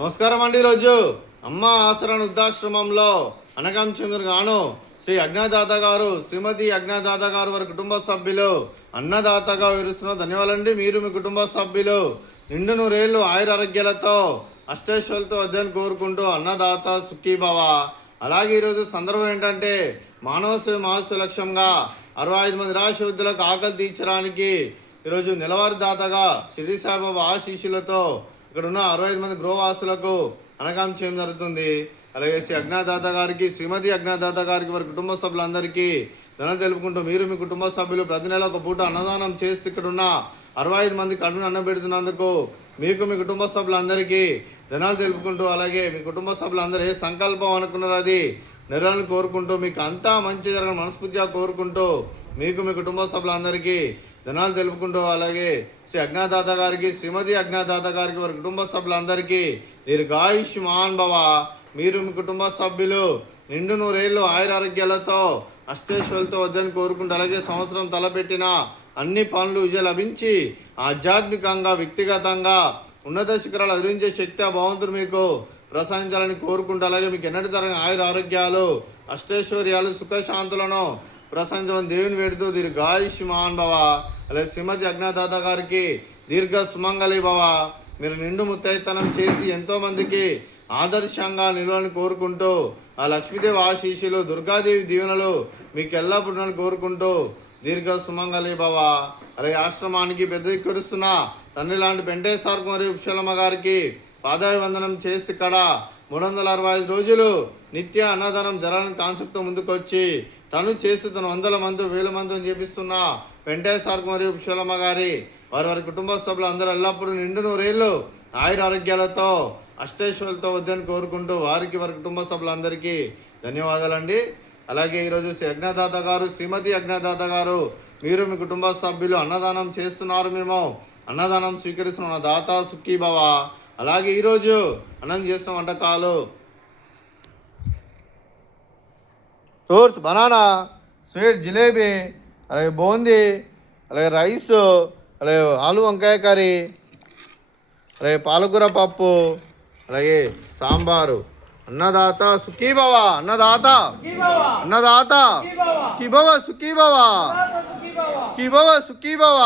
నమస్కారం అండి. ఈరోజు అమ్మ ఆసరా వృద్ధాశ్రమంలో అనగం చంద్ర గాను శ్రీ అజ్ఞాదాత గారు, శ్రీమతి అజ్ఞాదాత గారు వారి కుటుంబ సభ్యులు అన్నదాతగా వివరిస్తున్న ధన్యవాదాలండి. మీరు మీ కుటుంబ సభ్యులు నిండు నూరేళ్లు ఆయురారోగ్యాలతో అష్టైశ్వర్యాలతో అధ్యయనం కోరుకుంటూ అన్నదాత సుఖీభవ. అలాగే ఈరోజు సందర్భం ఏంటంటే మానవ సేవ మహోత్సవ లక్ష్యంగా 65 మంది రాష్ట్ర వృద్ధులకు ఆకలి తీర్చడానికి ఈరోజు నెలవారీ దాతగా షిరిడి సాయిబాబా ఆశీస్సులతో ఇక్కడ ఉన్న 65 మంది గృహవాసులకు అనగాం చేయడం జరుగుతుంది. అలాగే శ్రీ అజ్ఞాదాత గారికి, శ్రీమతి అజ్ఞాదాత గారికి వారి కుటుంబ సభ్యులందరికీ ధనం తెలుపుకుంటూ మీరు మీ కుటుంబ సభ్యులు ప్రతి నెల ఒక పూట అన్నదానం చేస్తూ ఇక్కడ ఉన్న 65 మందికి కడుపును అన్నం పెడుతున్నందుకు మీకు మీ కుటుంబ సభ్యులందరికీ ధనాలు తెలుపుకుంటూ, అలాగే మీ కుటుంబ సభ్యులందరూ ఏ సంకల్పం అనుకున్నారో అది నెరవేరాలని కోరుకుంటూ, మీకు అంతా మంచి జరగని మనస్ఫూర్తిగా కోరుకుంటూ మీకు మీ కుటుంబ సభ్యులందరికీ ధనాలు తెలుపుకుంటూ, అలాగే శ్రీ అజ్ఞాదాత గారికి, శ్రీమతి అజ్ఞాదాత గారికి వారి కుటుంబ సభ్యులందరికీ దీర్ఘాయుష్మాన్ భవ. మీరు మీ కుటుంబ సభ్యులు నిండు నూరేళ్లు ఆయురారోగ్యాలతో అష్టైశ్వర్యాలతో వద్దని కోరుకుంటూ, అలాగే సంవత్సరం తలపెట్టిన అన్ని పనులు విజయం లభించి ఆధ్యాత్మికంగా వ్యక్తిగతంగా ఉన్నత శిఖరాలు అధిరించే శక్తి ఆ భగవంతుడు మీకు ప్రసాదించాలని కోరుకుంటూ, అలాగే మీకు ఎన్నటి తరగని ఆయుర ఆరోగ్యాలు అష్టైశ్వర్యాలు సుఖశాంతులను ప్రసాదించమని దేవుని వేడుతూ దీర్ఘాయుష్మాన్ భవ. అలాగే శ్రీమతి అజ్ఞాదాత గారికి దీర్ఘ సుమంగళి భవ. మీరు నిండు ముత్తైతనం చేసి ఎంతోమందికి ఆదర్శంగా నిలవాలని కోరుకుంటూ, ఆ లక్ష్మీదేవి ఆశీస్సులు దుర్గాదేవి దీవెనలు మీకు ఎల్లప్పుడూ కోరుకుంటూ దీర్ఘ సుమంగళి భవ. అలాగే ఆశ్రమానికి పెద్ద దిక్కురుస్తున్న తండ్రి లాంటి వెంకటేశ్వర మరియు ఉషలమ్మ గారికి పాదాభివందనం చేస్తే ఇక్కడ 365 రోజులు నిత్య అన్నదానం జరాలని కాన్సెప్ట్తో ముందుకొచ్చి తను చేస్తున్న 100 మంది 1000 మంది చేపిస్తున్న వెంకటేశ్వర మరియు ఉషలమ్మ గారి వారి కుటుంబ సభ్యులు అందరూ ఎల్లప్పుడూ నిండు నూరేళ్లు ఆయుర ఆరోగ్యాలతో అష్టైశ్వర్యాలతో వద్దని కోరుకుంటూ వారికి వారి కుటుంబ సభ్యులందరికీ ధన్యవాదాలండి. అలాగే ఈరోజు శ్రీ అజ్ఞాదాత గారు, శ్రీమతి అజ్ఞాదాత గారు మీరు మీ కుటుంబ సభ్యులు అన్నదానం చేస్తున్నారు, మేము అన్నదానం స్వీకరిస్తున్న దాత సుఖీభవ. అలాగే ఈరోజు అన్నం చేసిన వంటకాలు ఫ్రూట్స్, బనానా, స్వీట్, జిలేబీ, అలాగే బూందీ, అలాగే రైస్, అలాగే ఆలు వంకాయ కర్రీ, అలాగే పాలకూర పప్పు, అలాగే సాంబారు. అన్నదాత సుఖీభవ, అన్నదాత అన్నదాత సుఖీభవ, సుఖీభవ, సుఖీభవ, సుఖీభవ.